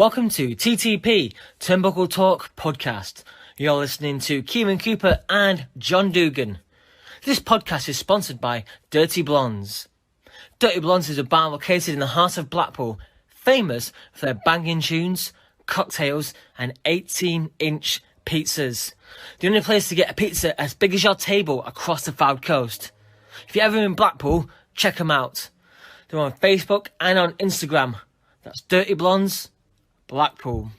Welcome to TTP, Turnbuckle Talk Podcast. You're listening to Kieran Cooper and John Dugan. This podcast is sponsored by Dirty Blondes. Dirty Blondes is a bar located in the heart of Blackpool, famous for their banging tunes, cocktails and 18-inch pizzas. The only place to get a pizza as big as your table across the South Coast. If you're ever in Blackpool, check them out. They're on Facebook and on Instagram. That's Dirty Blondes Blackpool.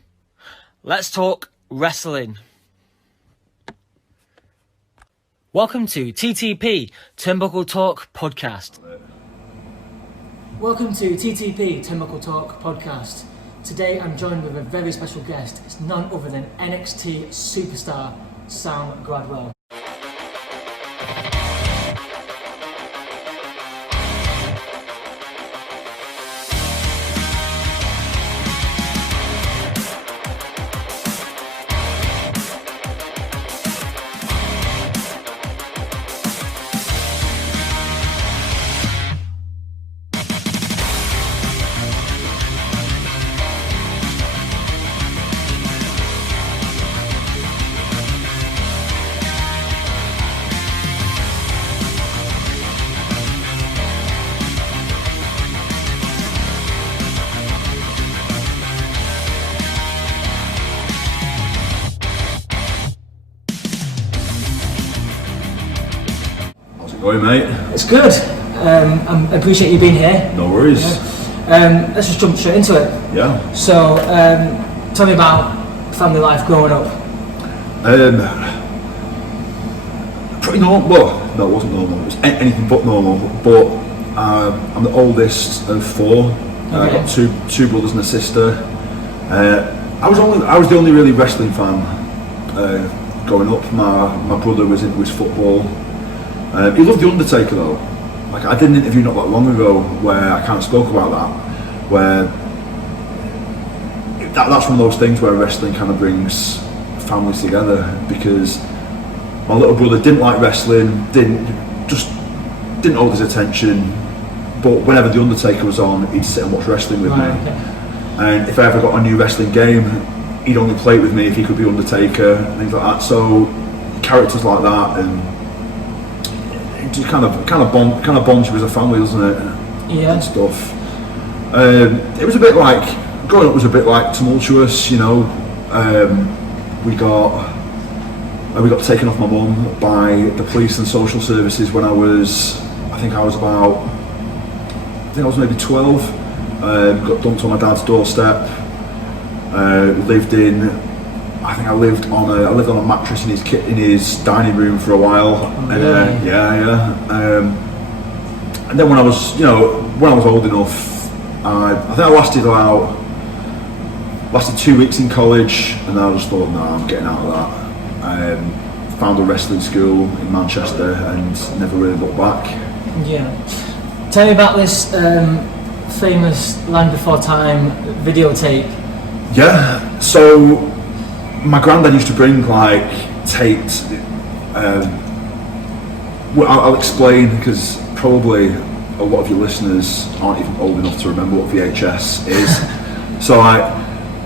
Let's talk wrestling. Welcome to TTP, Turnbuckle Talk Podcast. Welcome to TTP, Turnbuckle Talk Podcast. Today I'm joined with a very special guest. It's none other than NXT superstar Sam Gradwell. Going, mate? It's good. I appreciate you being here. No worries. Let's just jump straight into it. Yeah. So, tell me about family life growing up. Pretty normal. Well, no, it wasn't normal. It was anything but normal. But I'm the oldest of four. I've got two brothers and a sister. I was the only really wrestling fan growing up. My brother was into his football. He loved The Undertaker though. Like, I did an interview not that long ago where I kind of spoke about that, where that's one of those things where wrestling kind of brings families together, because my little brother didn't like wrestling, didn't hold his attention, but whenever The Undertaker was on, he'd sit and watch wrestling with me. Okay. And if I ever got a new wrestling game, he'd only play it with me if he could be Undertaker and things like that. So characters like that, and just kind of bonds you as a family, doesn't it? Yeah. And stuff. It was a bit like growing up was a bit like tumultuous, you know. We got taken off my mum by the police and social services when I was maybe 12. Got dumped on my dad's doorstep. I lived on a mattress in his dining room for a while. And then when I was old enough, I think I lasted 2 weeks in college, and then I just thought, no, I'm getting out of that. Found a wrestling school in Manchester and never really looked back. Yeah. Tell me about this famous Land Before Time videotape. Yeah. So my granddad used to bring like taped. I'll explain, because probably a lot of your listeners aren't even old enough to remember what VHS is. So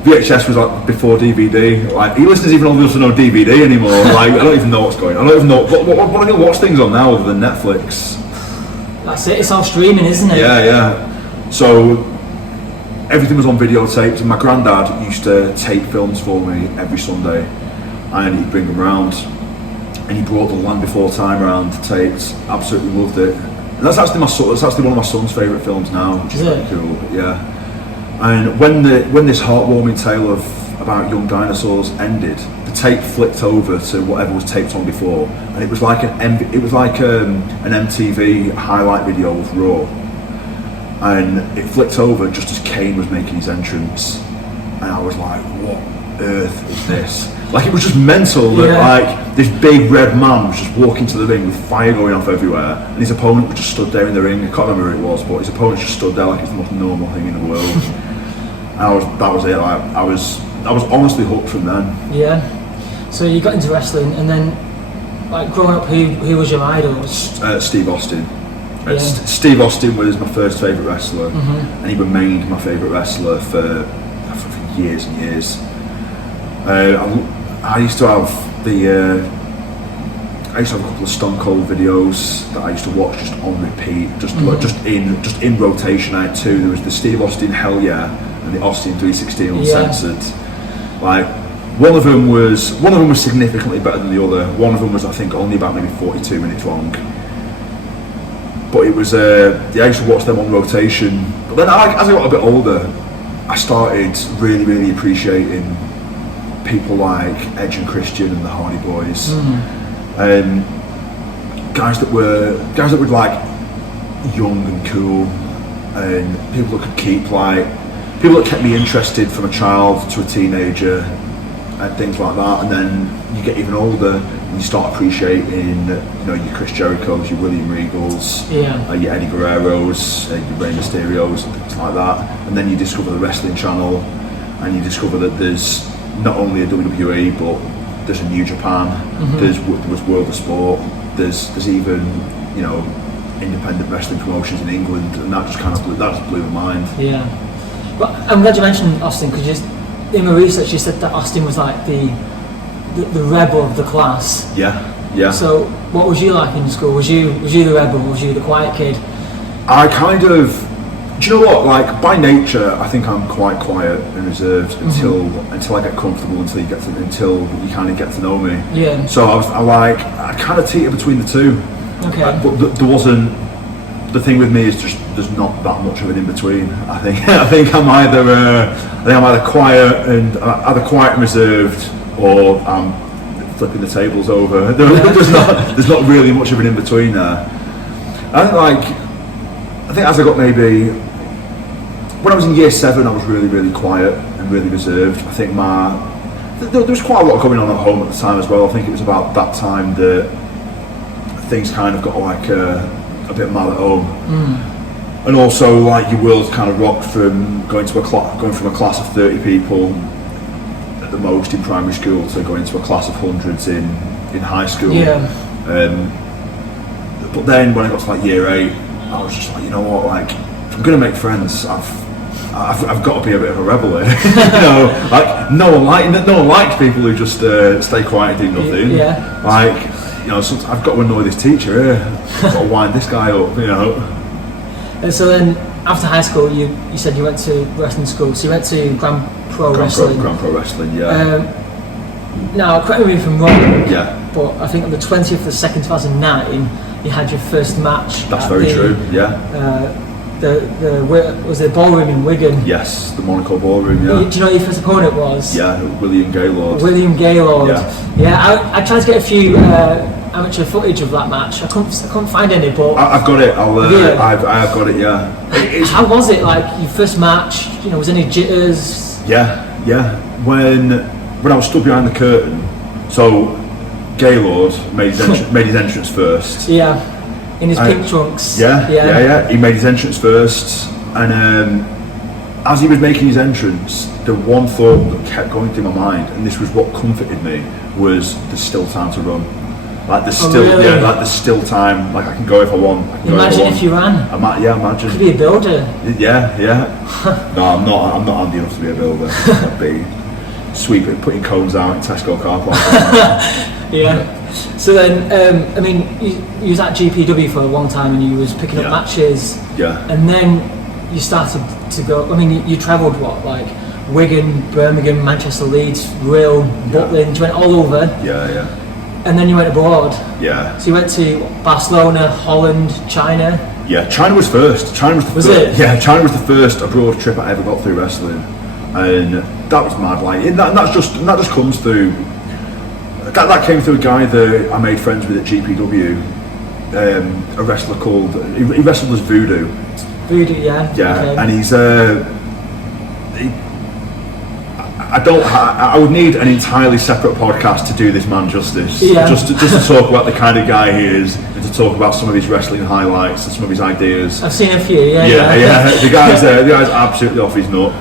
VHS was like before DVD. Like, your listeners even old enough to know DVD anymore. Like, I don't even know what's going on. I don't even know what do I watch things on now other than Netflix. That's it. It's all streaming, isn't it? Yeah. So everything was on videotapes, and my granddad used to tape films for me every Sunday, and he'd bring them round, and he brought the Land Before Time round taped. Absolutely loved it. And that's actually one of my son's favourite films now, which is really cool. Yeah. And when this heartwarming tale about young dinosaurs ended, the tape flicked over to whatever was taped on before, and it was like an MTV highlight video of Raw. And it flipped over just as Kane was making his entrance, and I was like, what on earth is this? Like, it was just mental that like this big red man was just walking to the ring with fire going off everywhere, and his opponent was just stood there in the ring. I can't remember who it was, but his opponent just stood there like it's the most normal thing in the world. And that was it. Like, I was honestly hooked from then. Yeah. So you got into wrestling, and then, like, growing up, who was your idol? Steve Austin. Steve Austin was my first favourite wrestler, and he remained my favourite wrestler for years and years. I used to have I used to have a couple of Stone Cold videos that I used to watch just on repeat, just in rotation. I had two. There was the Steve Austin Hell Yeah and the Austin 316 Uncensored. Like one of them was significantly better than the other. One of them was, I think, only about maybe 42 minutes long. But it was I used to watch them on rotation. But then as I got a bit older, I started really appreciating people like Edge and Christian and the Hardy Boys. Guys that were like young and cool, and people that could people that kept me interested from a child to a teenager and things like that. And then you get even older and you start appreciating, your Chris Jerichos, your William Regals, your Eddie Guerreros, your Rey Mysterios and things like that. And then you discover the Wrestling Channel, and you discover that there's not only a WWE, but there's a New Japan, there was World of Sport, there's even, independent wrestling promotions in England, and that just blew my mind. Yeah. Well, I'm glad you mentioned Austin, because in my research you said that Austin was like the rebel of the class. Yeah. So what was you like in school? Was you the rebel? Was you the quiet kid? I kind of, do you know what? Like by nature, I think I'm quite quiet and reserved until I get comfortable, until you kind of get to know me. Yeah. So I kind of teeter between the two. Okay. But there wasn't. The thing with me is just there's not that much of an in between. I think I'm either quiet and reserved, or I'm flipping the tables over. There's not really much of an in between there. I think as I got maybe, when I was in year 7, I was really quiet and really reserved. I think there was quite a lot going on at home at the time as well. I think it was about that time that things kind of got like a bit mad at home. And also like your world kind of rocked from going from a class of 30 people at the most in primary school to going to a class of hundreds in high school. But then when I got to like year 8, I was just like, you know what, like if I'm gonna make friends, I've got to be a bit of a rebel here. Like no one likes people who just stay quiet and do nothing. Like, sometimes I've got to annoy this teacher here. I've got to wind this guy up, And so then after high school, you said you went to wrestling school. So you went to Grand Pro Wrestling. Grand Pro Wrestling, yeah. Now, correct me if I'm wrong. Yeah. But I think on the 20th of the 2nd, 2009, you had your first match. That's very true. Yeah. Was the ballroom in Wigan? Yes, the Monaco ballroom. Yeah. Do you know who your first opponent was? Yeah, William Gaylord. Yeah. I tried to get a few amateur footage of that match. I couldn't find any, but I've got it. I've got it. Yeah. How was it? Like your first match? Was any jitters? Yeah. When I was stood behind the curtain, so Gaylord made his entrance first. Yeah. In his pink trunks. Yeah. He made his entrance first, and as he was making his entrance, the one thought that kept going through my mind, and this was what comforted me, was there's still time to run. Like there's still time. Like I can go if I want. Imagine if you ran. Imagine. Could be a builder. Yeah. No, I'm not handy enough to be a builder. I'd be sweeping, putting cones out in Tesco car park. Yeah. So then, you was at GPW for a long time, and you was picking up matches. Yeah. And then you started to go. You travelled like Wigan, Birmingham, Manchester, Leeds, Rhyl, Butlin. You went all over. Yeah. And then you went abroad. Yeah. So you went to Barcelona, Holland, China. Yeah, China was first. Was it? Yeah, China was the first abroad trip I ever got through wrestling, and that was mad. Like that just comes through. That came through a guy that I made friends with at GPW, a wrestler called. He wrestled as Voodoo. Voodoo, yeah. Yeah, okay. And he's. I would need an entirely separate podcast to do this man justice. Yeah. Just to talk about the kind of guy he is, and to talk about some of his wrestling highlights and some of his ideas. I've seen a few. Yeah. The guy's absolutely off his nut.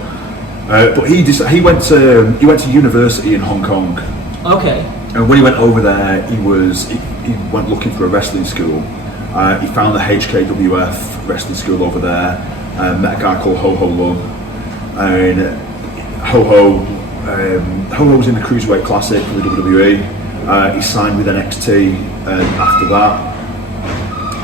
But he went to university in Hong Kong. Okay. And when he went over there, he went looking for a wrestling school. He found the HKWF wrestling school over there. Met a guy called Ho Ho Lung, and Ho-Ho was in the Cruiserweight Classic for the WWE. He signed with NXT after that,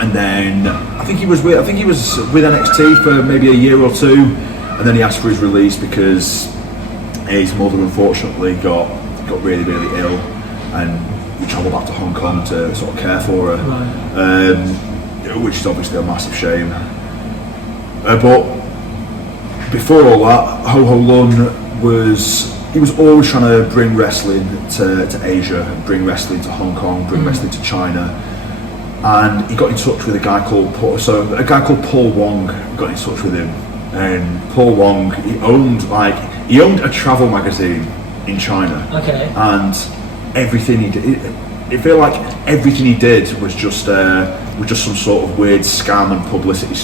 and then I think he was with NXT for maybe a year or two, and then he asked for his release because his mother unfortunately got really ill, and we travelled back to Hong Kong to sort of care for her, which is obviously a massive shame. But before all that, Ho-Ho Lun was always trying to bring wrestling to Asia, bring wrestling to Hong Kong, bring wrestling to China, and he got in touch with a guy called Paul Wong. Got in touch with him, and Paul Wong he owned a travel magazine in China. Okay. And everything he did, it felt like everything he did was just some sort of weird scam and publicity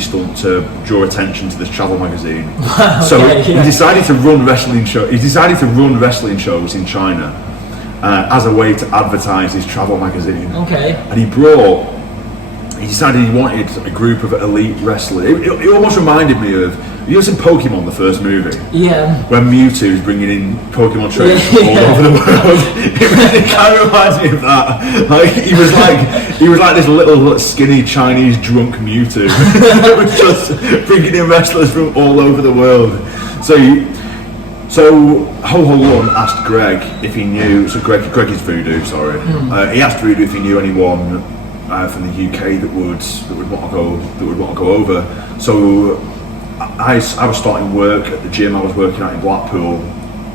stunt to draw attention to this travel magazine. He decided to run wrestling wrestling shows in China as a way to advertise his travel magazine. Okay. And he decided he wanted a group of elite wrestlers. It almost reminded me of, you ever seen Pokemon, the first movie? Yeah. When Mewtwo is bringing in Pokemon trainers from all over the world. It kind of reminds me of that. Like he was like this little skinny Chinese drunk Mewtwo. It was just bringing in wrestlers from all over the world. So Ho-Ho Lun asked Greg if he knew. So Greg is Voodoo. Sorry. He asked Voodoo if he knew anyone from the UK that would want to go over. So I was starting work at the gym I was working at in Blackpool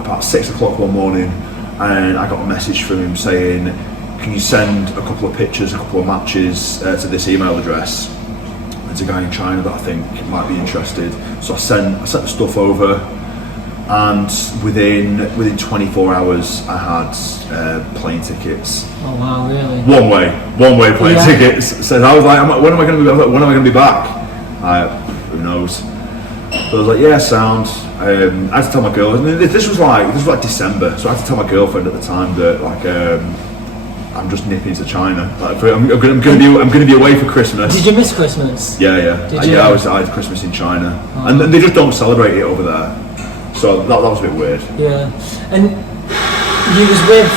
about 6 o'clock one morning, and I got a message from him saying, can you send a couple of pictures, a couple of matches to this email address? There's a guy in China that I think might be interested. So I sent the stuff over, and within 24 hours I had plane tickets. Oh wow, really? One way plane tickets. So I was like, when am I going to be back? Who knows? So I was like, yeah, sound. I had to tell my girl. This was like December, so I had to tell my girlfriend at the time that I'm just nipping to China. I'm going to be away for Christmas. Did you miss Christmas? Yeah. Did you? I had Christmas in China, and they just don't celebrate it over there. So that was a bit weird. Yeah, and you was with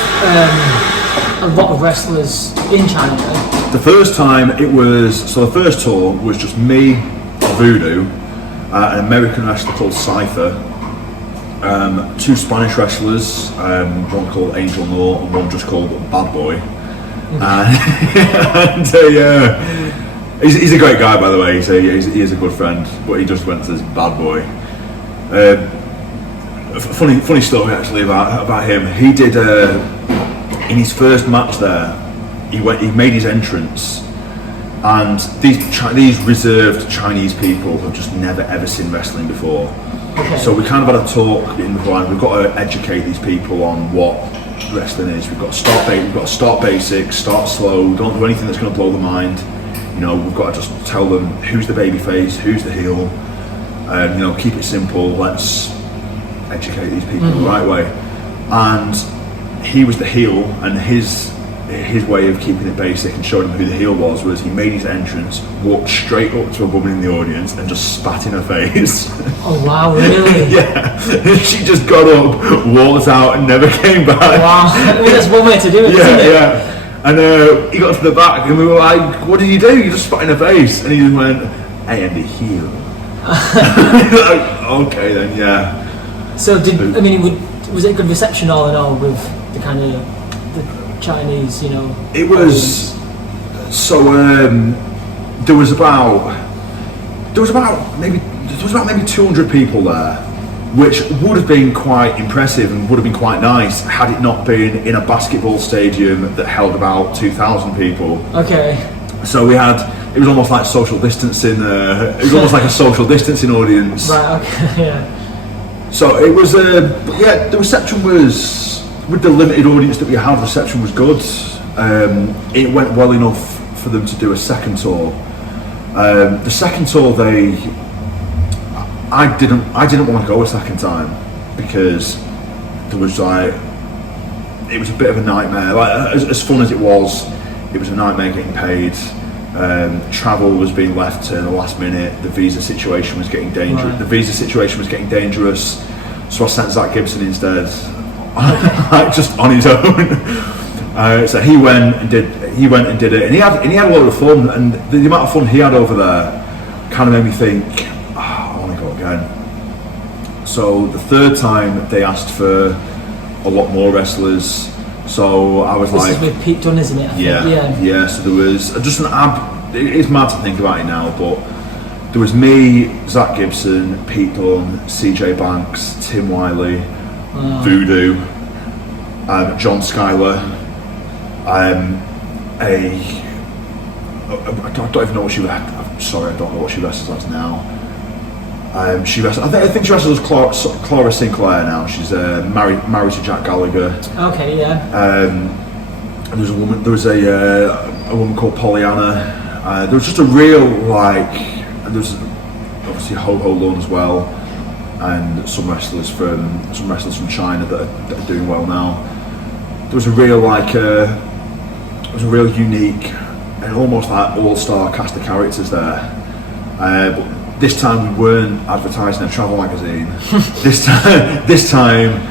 a lot of wrestlers in China. The first tour was just me, Voodoo, an American wrestler called Cypher, 2 Spanish wrestlers, one called Angel Noor and one just called Bad Boy. He's a great guy, by the way. He is a good friend, but he just went as Bad Boy. Funny story actually about him. He did in his first match there. He made his entrance. And these reserved Chinese people have just never ever seen wrestling before. Okay. So we kind of had a talk in beforehand. We've got to educate these people on what wrestling is. We've got to start basic, start slow. Don't do anything that's going to blow the mind. We've got to just tell them who's the baby face, who's the heel. Keep it simple. Let's educate these people the right way. And he was the heel, and his way of keeping it basic and showing them who the heel was he made his entrance, walked straight up to a woman in the audience and just spat in her face. Oh wow, really? Yeah. She just got up, walked out and never came back. Wow. That's one way to do it, isn't it? Yeah. And he got to the back and we were like, what did you do? You just spat in her face. And he just went, I am the heel. Like, okay then, yeah. So was it a good reception all in all with the kind of the Chinese, It was so. There was about maybe 200 people there, which would have been quite impressive and would have been quite nice had it not been in a basketball stadium that held about 2,000 people. Okay. So it was almost like social distancing. It was almost like a social distancing audience. Right. Okay. Yeah. So it was. The reception was. With the limited audience that we had, the reception was good. It went well enough for them to do a second tour. The second tour, I didn't want to go a second time because it was a bit of a nightmare. Like as fun as it was a nightmare getting paid. Travel was being left to the last minute. The visa situation was getting dangerous. Right. So I sent Zach Gibson instead, just on his own. So he went and did it, and he had a lot of fun, and the amount of fun he had over there kind of made me think, I want to go again. So the third time they asked for a lot more wrestlers, so I was this is with Pete Dunne, isn't it? Yeah. So there was just it's mad to think about it now, but there was me, Zach Gibson, Pete Dunne, CJ Banks, Tim Wiley, Voodoo, John Schuyler, I don't even know what she. I'm sorry, I don't know what she wrestles as now. She wrestles. I think she wrestles as Clara Sinclair now. She's married to Jack Gallagher. Okay, yeah. And there's a woman. There was a woman called Pollyanna. There was just a real and there was obviously Ho Ho Lun as well, and some wrestlers from China that are doing well now. There was a real unique and almost like all-star cast of characters there. But this time we weren't advertising a travel magazine. This time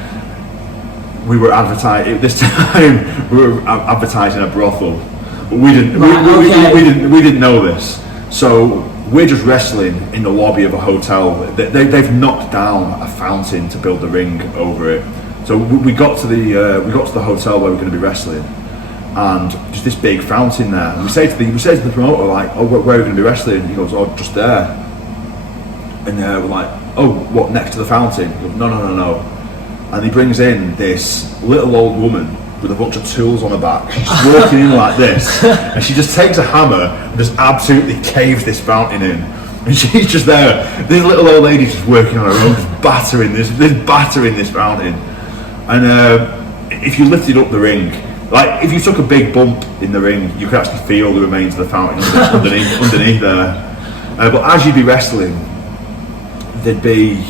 we were advertising. This time we were advertising a brothel. But we didn't. We didn't know this. So we're just wrestling in the lobby of a hotel. They've knocked down a fountain to build the ring over it. So we got to the hotel where we're going to be wrestling, and there's this big fountain there. And we say to the promoter, like, "Oh, where are we going to be wrestling?" He goes, "Oh, just there." And we're like, "Oh, what, next to the fountain?" He goes, No. And he brings in this little old woman with a bunch of tools on her back. She's walking in like this, and she just takes a hammer and just absolutely caves this fountain in. And she's just there. This little old lady just working on her own, just battering this fountain. And if you lifted up the ring, like if you took a big bump in the ring, you could actually feel the remains of the fountain underneath there. But as you'd be wrestling, they'd be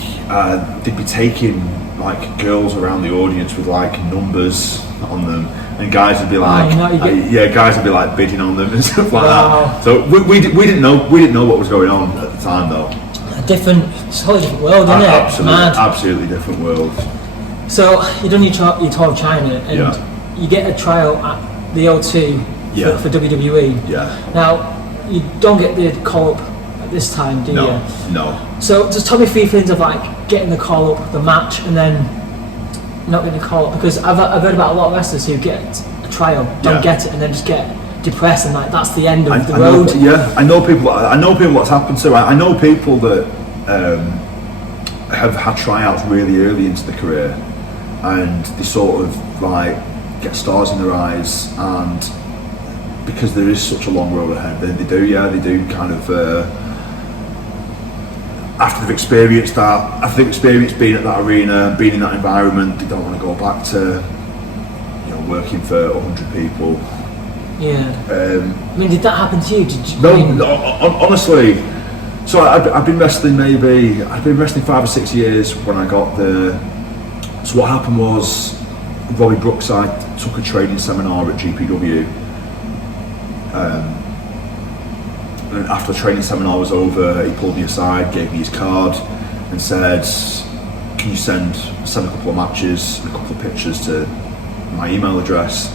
taking like girls around the audience with like numbers on them, and guys would be like, guys would be like bidding on them and stuff like that. So we didn't know what was going on at the time though. It's a whole different world, isn't it? Absolutely different world. So you done your tour of China, and you get a tryout at the O2 for WWE. Yeah. Now you don't get the call up at this time, do you? No. So just tell me three things of like getting the call up, the match, and then not getting the call up, because I've heard about a lot of wrestlers who get a tryout, don't get it, and then just get depressed, and like that's the end of the road. I know people that's happened to. I know people that have had tryouts really early into the career, and they sort of like get stars in their eyes, and because there is such a long road ahead, they do kind of after they've experienced being at that arena, being in that environment, they don't want to go back to working for 100 people. I mean, did that happen to you? Did you? No, honestly. So I've been wrestling 5 or 6 years when I got the. So what happened was Robbie Brookside took a training seminar at GPW. And after the training seminar was over, he pulled me aside, gave me his card, and said, "Can you send a couple of matches and a couple of pictures to my email address?"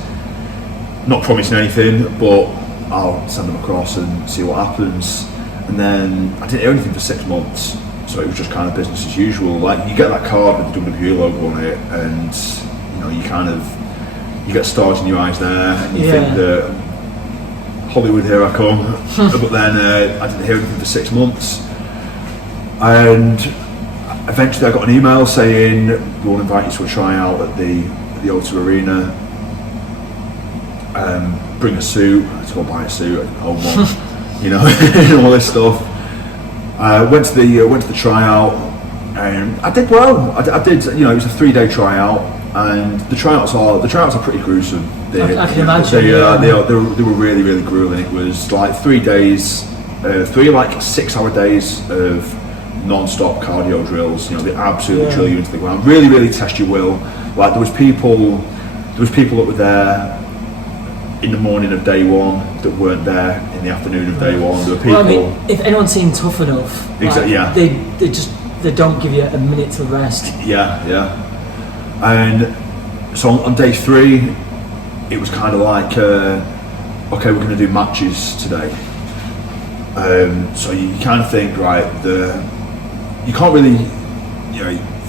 Not promising anything, but I'll send them across and see what happens. And then I didn't hear anything for 6 months, so it was just kind of business as usual. Like, you get that card with the WWE logo on it, and you get stars in your eyes there, and you think that Hollywood, here I come. But then I didn't hear anything for 6 months, and eventually I got an email saying, "We want to invite you to a tryout at the O2 Arena. Bring a suit." I had to go buy a suit, home one, and all this stuff. Went to the tryout, and I did well. I did. It was a 3-day tryout, and the tryouts are pretty gruesome. I can imagine. They were really, really grueling. It was like 3 days, 3 like 6-hour days of non-stop cardio drills. They absolutely drill you into the ground. Really, really test your will. Like there was people that were there in the morning of day one that weren't there in the afternoon of day one. There were people. Well, I mean, if anyone seemed tough enough, exactly, they just they don't give you a minute to rest. Yeah. And so on day 3, it was kind of like, okay, we're going to do matches today. So you kind of think, right, you can't really,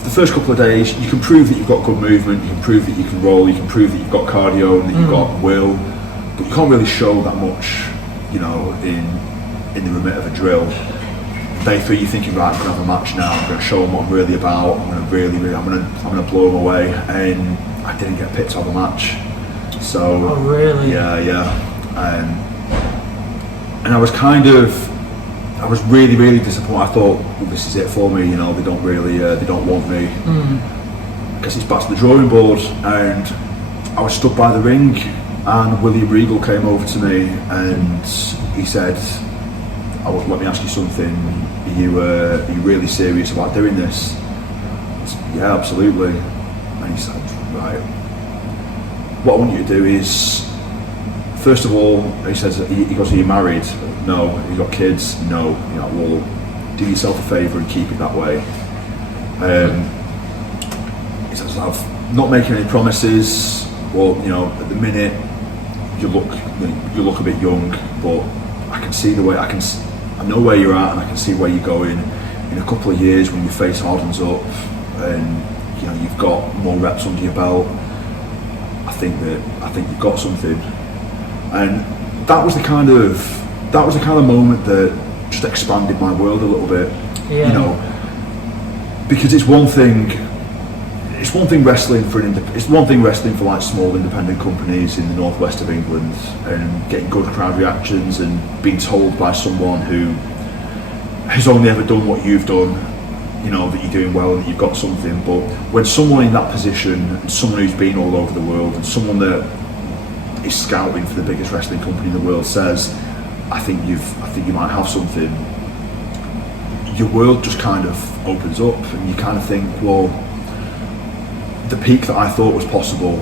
the first couple of days, you can prove that you've got good movement, you can prove that you can roll, you can prove that you've got cardio and that you've got will, but you can't really show that much, in the remit of a drill. Day 3, you're thinking, right, I'm going to have a match now, I'm going to show them what I'm really about, I'm going to blow them away, and I didn't get picked on the match. So, oh really? Yeah. And I was really, really disappointed. I thought, well, this is it for me. They don't want me. I guess it's back to the drawing board. And I was stood by the ring, and William Regal came over to me, and he said, "Let me ask you something. Are you really serious about doing this?" I said, "Yeah, absolutely." And he said, "Right. What I want you to do is, first of all," he says, he goes, "Are you married?" "No." "Have you got kids?" "No." "Well, do yourself a favour and keep it that way." He says, "I'm not making any promises. Well, at the minute you look a bit young, but I can see I know where you're at, and I can see where you're going. In a couple of years, when your face hardens up and you've got more reps under your belt, I think you've got something." And that was the kind of moment that just expanded my world a little bit. Yeah. Because it's one thing wrestling for like small independent companies in the northwest of England and getting good crowd reactions and being told by someone who has only ever done what you've done, that you're doing well and that you've got something. But when someone in that position, and someone who's been all over the world, and someone that is scouting for the biggest wrestling company in the world says, I think you might have something, your world just kind of opens up, and you kind of think, well, the peak that I thought was possible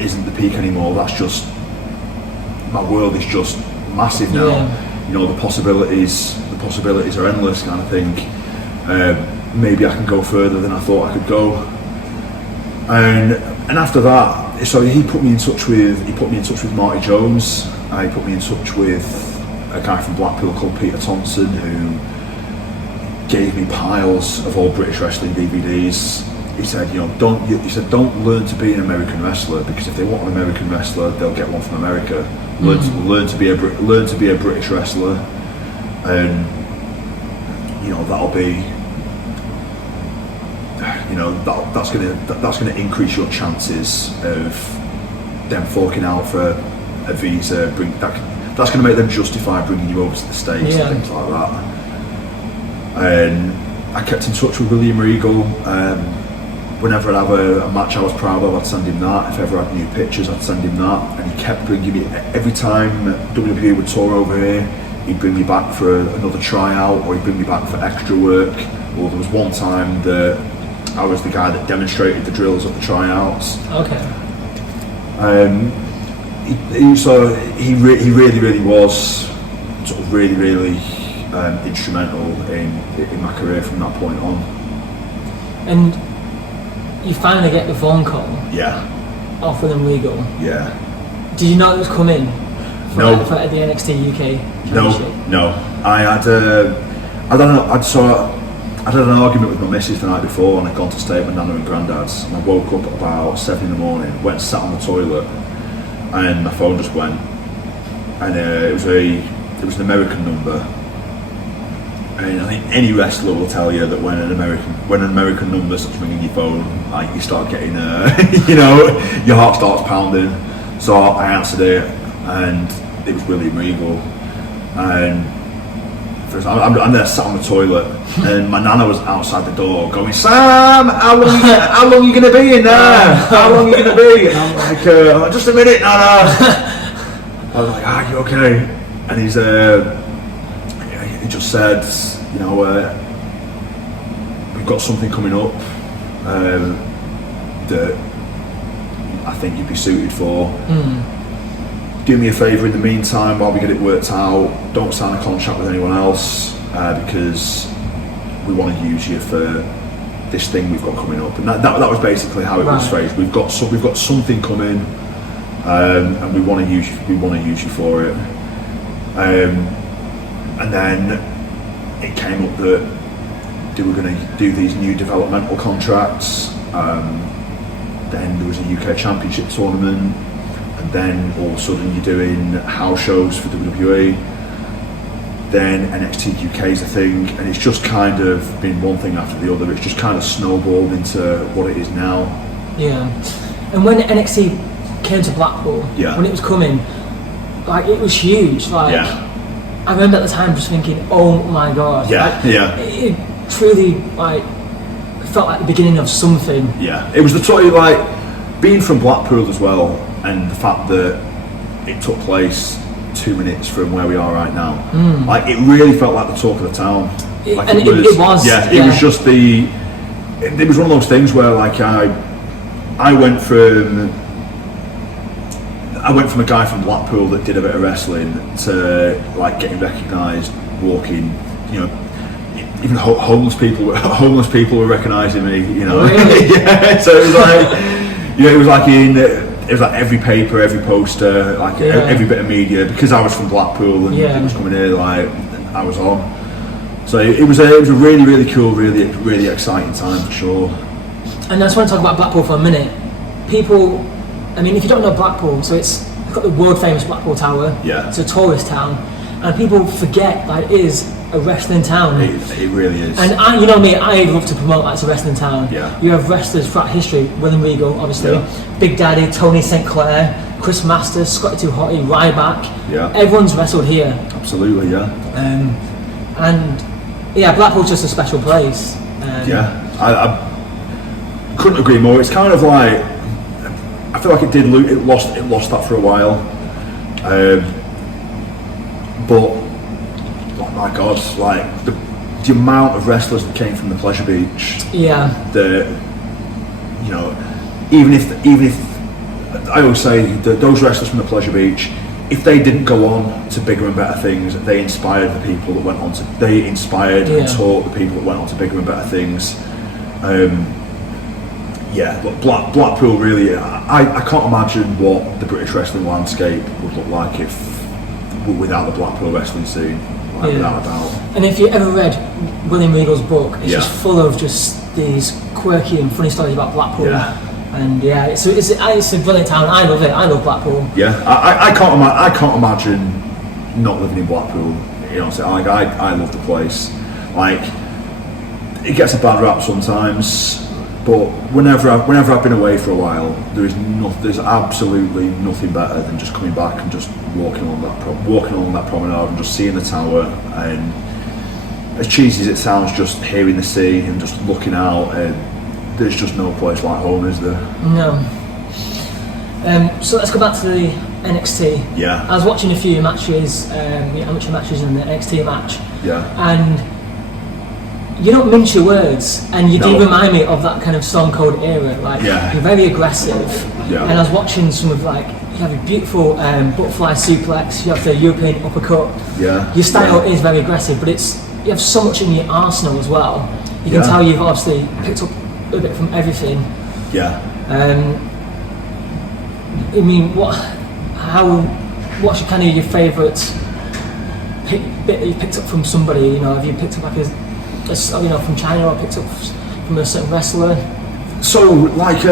isn't the peak anymore. That's just, my world is just massive now. Yeah. The possibilities are endless, kind of thing. Maybe I can go further than I thought I could go. And after that, so he put me in touch with Marty Jones. He put me in touch with a guy from Blackpool called Peter Thompson, who gave me piles of old British wrestling DVDs. He said, don't learn to be an American wrestler, because if they want an American wrestler, they'll get one from America. Learn to be a British wrestler, and that'll be, that's gonna increase your chances of them forking out for a visa. That's gonna make them justify bringing you over to the States and things like that. And I kept in touch with William Regal. Whenever I'd have a match I was proud of, I'd send him that. If ever I had new pictures, I'd send him that. And he kept bringing me, every time WWE would tour over here, he'd bring me back for another tryout, or he'd bring me back for extra work. Or there was one time that I was the guy that demonstrated the drills at the tryouts. Okay. He really was sort of really instrumental in my career from that point on. And you finally get the phone call. Yeah. Offering them legal. Yeah. Did you know it was coming? No. For the NXT UK Championship? No. I had an argument with my missus the night before, and I'd gone to stay at my nana and granddad's, and I woke up at about 7 in the morning, went and sat on the toilet, and my phone just went, and it was an American number. And I think any wrestler will tell you that when an American number starts ringing your phone, like, you start getting, your heart starts pounding. So I answered it, and it was William Regal. And I'm there sat on the toilet, and my nana was outside the door going, "Sam, how long are you going to be in there? How long are you going to be?" And I'm like, "Just a minute, Nana." I was like, "Are you okay?" And he just said, "We've got something coming up that I think you'd be suited for. Do me a favour in the meantime, while we get it worked out, don't sign a contract with anyone else, because we want to use you for this thing we've got coming up, and that was basically how it was phrased. We've got something coming, and we want to use you for it. And then it came up that they were going to do these new developmental contracts. Then there was a UK Championship tournament, and then all of a sudden you're doing house shows for WWE. Then NXT UK is a thing, and it's just kind of been one thing after the other. It's just kind of snowballed into what it is now. Yeah, and when NXT came to Blackpool, when it was coming, like it was huge. Like I remember at the time just thinking, oh my god, it truly like felt like the beginning of something. Yeah, it was the totally like being from Blackpool as well, and the fact that it took place 2 minutes from where we are right now. Like it really felt like the talk of the town. Like it was. It was just it was one of those things where like I went from a guy from Blackpool that did a bit of wrestling to like getting recognised, walking, you know, even homeless people were recognising me, you know. Really? Yeah, so it was like, you know, it was like every paper, every poster, like every bit of media, because I was from Blackpool and it was coming here, like I was on. So it was a really, really cool, really, really exciting time for sure. And I just want to talk about Blackpool for a minute. People, I mean, if you don't know Blackpool, so it's got the world famous Blackpool Tower. Yeah. It's a tourist town, and people forget that it is a wrestling town. It really is. And you know me, I love to promote that it's a wrestling town. Yeah. You have wrestlers throughout history, William Regal, obviously, Big Daddy, Tony St. Clair, Chris Masters, Scotty 2 Hotty, Ryback. Yeah. Everyone's wrestled here. Absolutely, yeah. And yeah, Blackpool's just a special place. I couldn't agree more. It's kind of like, I feel like it lost that for a while. But oh my god, like the amount of wrestlers that came from the Pleasure Beach. Yeah. You know, even if I always say that those wrestlers from the Pleasure Beach, if they didn't go on to bigger and better things, they inspired the people that went on to. They inspired and taught the people that went on to bigger and better things. But Blackpool really, I can't imagine what the British wrestling landscape would look like without the Blackpool wrestling scene, without a doubt. And if you ever read William Regal's book, it's just full of just these quirky and funny stories about Blackpool. Yeah. And it's a brilliant town. I love it. I love Blackpool. Yeah, I can't imagine not living in Blackpool. You know, so like I love the place. Like it gets a bad rap sometimes. But whenever I've been away for a while, there's absolutely nothing better than just coming back and just walking along that promenade and just seeing the tower. And as cheesy as it sounds, just hearing the sea and just looking out, there's just no place like home, is there? No. So let's go back to the NXT. Yeah. I was watching a few matches, amateur matches in the NXT match. Yeah. And you don't mince your words, and you do remind me of that kind of Stone Cold era. Like you're very aggressive. Yeah. And I was watching some of like you have a beautiful butterfly suplex. You have the European uppercut. Yeah. Your style is very aggressive, but you have so much in your arsenal as well. You can tell you've obviously picked up a bit from everything. Yeah. I mean, what's kind of your favourite bit that you picked up from somebody? You know, have you picked up like from China, or picked up from a certain wrestler? So, like,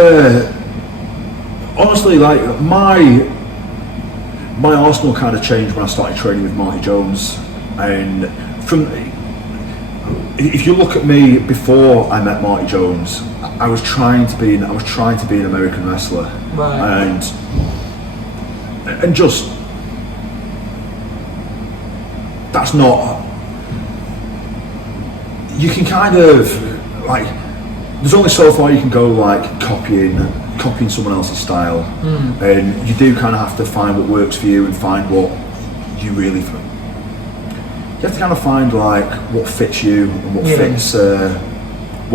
honestly, like my arsenal kind of changed when I started training with Marty Jones, and if you look at me before I met Marty Jones, I was trying to be an American wrestler, right. and just that's not. You can kind of like. There's only so far you can go, like copying someone else's style, and you do kind of have to find what works for you and find what you really. You have to kind of find like what fits you and what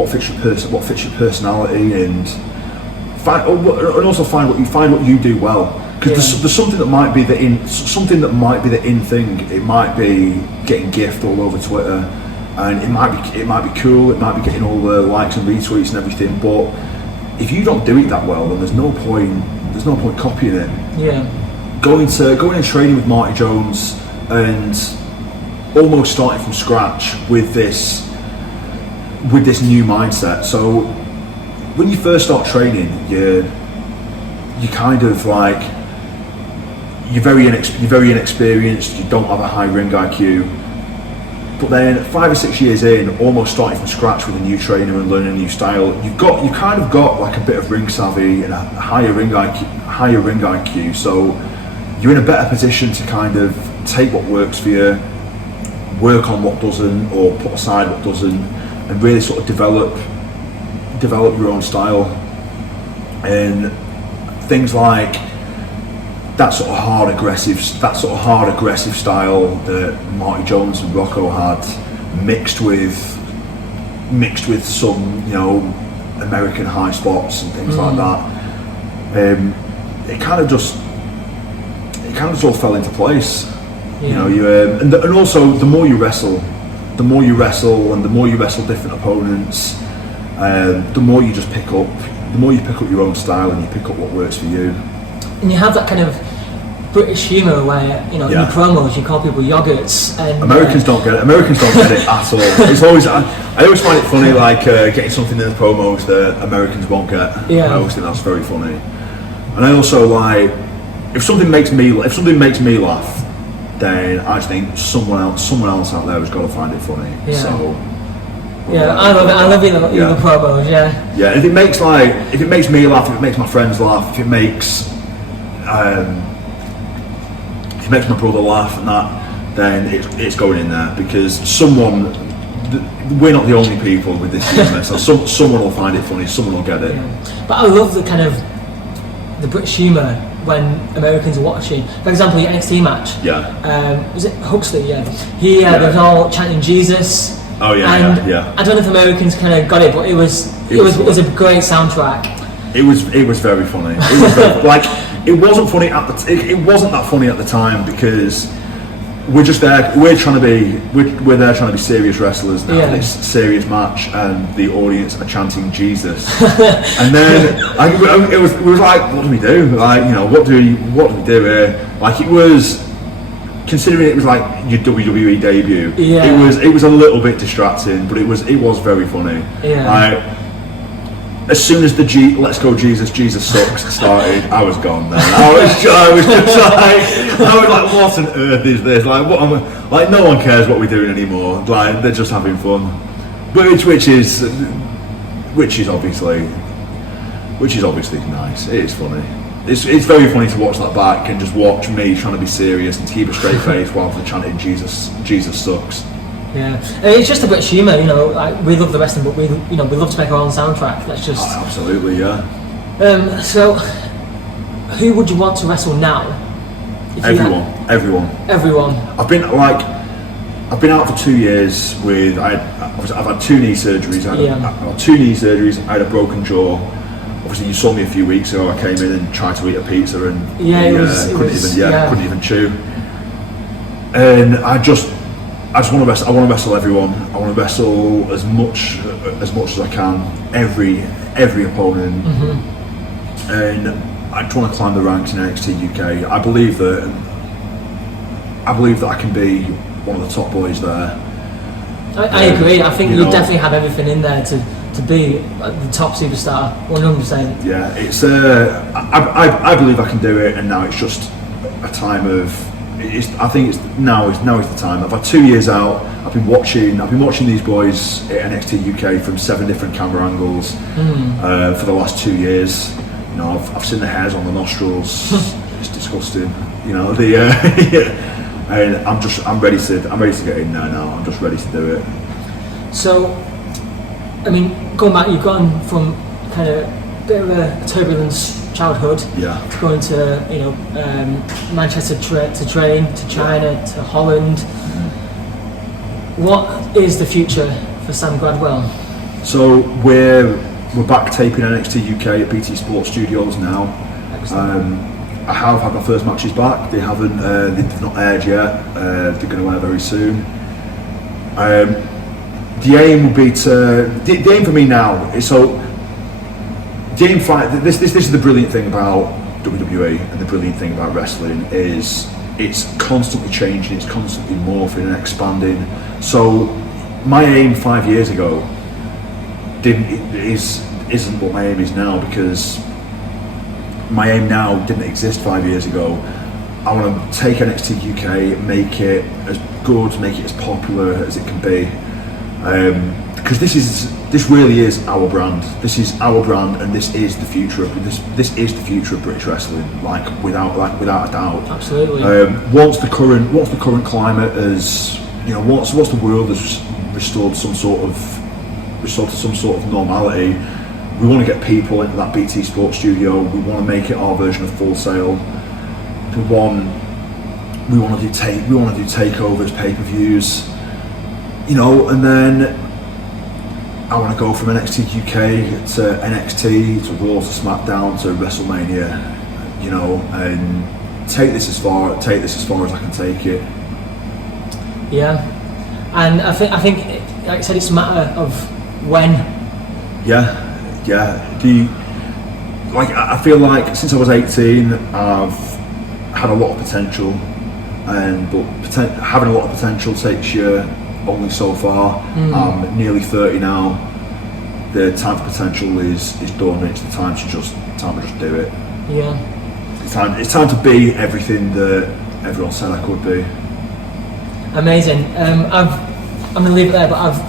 fits your personality, and also find what you do well. Because there's something that might be the in thing. It might be getting gift all over Twitter. and it might be cool, it might be getting all the likes and retweets and everything, but if you don't do it that well, then there's no point copying it. Yeah. Going and training with Marty Jones and almost starting from scratch with this new mindset. So when you first start training, you kind of like, you're very inexperienced, you don't have a high ring IQ, but then 5 or 6 years in, almost starting from scratch with a new trainer and learning a new style, you've kind of got like a bit of ring savvy and a higher ring IQ, so you're in a better position to kind of take what works for you, work on what doesn't, or put aside what doesn't, and really sort of develop your own style. And things like that sort of hard aggressive style that Marty Jones and Rocco had, mixed with some, you know, American high spots and things like that. It kind of just all fell into place. Yeah. You know, and also the more you wrestle and the more you wrestle different opponents, the more you pick up your own style and you pick up what works for you. And you have that kind of British humour where, you know, in the promos you call people yogurts, and Americans don't get it at all. It's always, I always find it funny, like getting something in the promos that Americans won't get. I always think that's very funny. And I also like, if something makes me laugh, then I just think someone else out there has got to find it funny. Yeah. So I love it. I love the promos. Yeah. Yeah. If it makes me laugh, if it makes my friends laugh, if it makes my brother laugh and that, then it's going in there, because we're not the only people with this humour, so someone will find it funny, someone will get it. Yeah. But I love the kind of the British humour when Americans are watching. For example, the NXT match. Yeah. Was it Huxley? Yeah. They was all chanting Jesus. Oh yeah. And yeah. I don't know if Americans kind of got it, but it was a great soundtrack. It was very funny. It was very, like, it wasn't funny it wasn't that funny at the time, because we're just there. We're there trying to be serious wrestlers and have this serious match, and the audience are chanting Jesus. And then it was like, what do we do? Like, you know, what do we do here? Like, it was, considering it was like your WWE debut. Yeah. It was a little bit distracting, but it was very funny. Yeah. Like, as soon as the "Let's Go Jesus Sucks" started, I was gone. Then I was like, what on earth is this? Like, like, no one cares what we're doing anymore. Like, they're just having fun, which is obviously nice. It is funny. It's very funny to watch that back and just watch me trying to be serious and to keep a straight face while they're chanting Jesus sucks. Yeah, it's just a bit of humour, you know. Like, we love the wrestling, but we love to make our own soundtrack. That's just absolutely, yeah. So, who would you want to wrestle now? Everyone. I've been out for 2 years with. I've had 2 knee surgeries. I had a broken jaw. Obviously, you saw me a few weeks ago. I came in and tried to eat a pizza and couldn't even chew. And I just want to wrestle. I want to wrestle everyone. I want to wrestle as much as I can. Every opponent, and I just want to climb the ranks in NXT UK. I believe that I can be one of the top boys there. I agree. I think you definitely have everything in there to be the top superstar, 100%. Yeah, it's. I believe I can do it, and now it's just a time of. I think now is the time. I've had 2 years out. I've been watching these boys at NXT UK from 7 different camera angles for the last 2 years. You know, I've seen the hairs on the nostrils. It's disgusting. You know, and I'm ready to get in there now. I'm just ready to do it. So, I mean, going back, you've gone from kind of a bit of a turbulence childhood to going to Manchester to train, to China, to Holland. What is the future for Sam Gradwell? So we're back taping NXT UK at BT Sports Studios now. I have had my first matches back. They haven't they've not aired yet. They're going to air very soon. the aim would be the aim for me now is the aim fight. This is the brilliant thing about WWE and the brilliant thing about wrestling is it's constantly changing, it's constantly morphing and expanding. So my aim 5 years ago isn't what my aim is now, because my aim now didn't exist 5 years ago. I want to take NXT UK, make it as good, make it as popular as it can be, because this really is our brand. This is our brand, and this is the future of this is the future of British wrestling, without a doubt. Absolutely. Once the current climate is, once the world has restored to some sort of normality, we want to get people into that BT Sports studio. We want to make it our version of Full Sail. We want to do takeovers, pay-per-views, and then I want to go from NXT UK to NXT to Raw to SmackDown to WrestleMania, and take this as far as I can take it. Yeah, and I think, like I said, it's a matter of when. Yeah. I feel like since I was 18, I've had a lot of potential, but having a lot of potential takes you only so far. I'm nearly 30 now. The time for potential is done. It's the time to just do it. Yeah. It's time to be everything that everyone said I could be. Amazing. I'm going to leave it there, but I've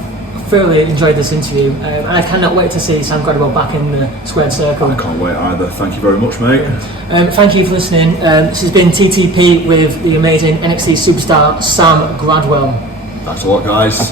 thoroughly enjoyed this interview, and I cannot wait to see Sam Gradwell back in the squared circle. I can't wait either. Thank you very much, mate. Thank you for listening. This has been TTP with the amazing NXT superstar Sam Gradwell. Thanks a lot, guys.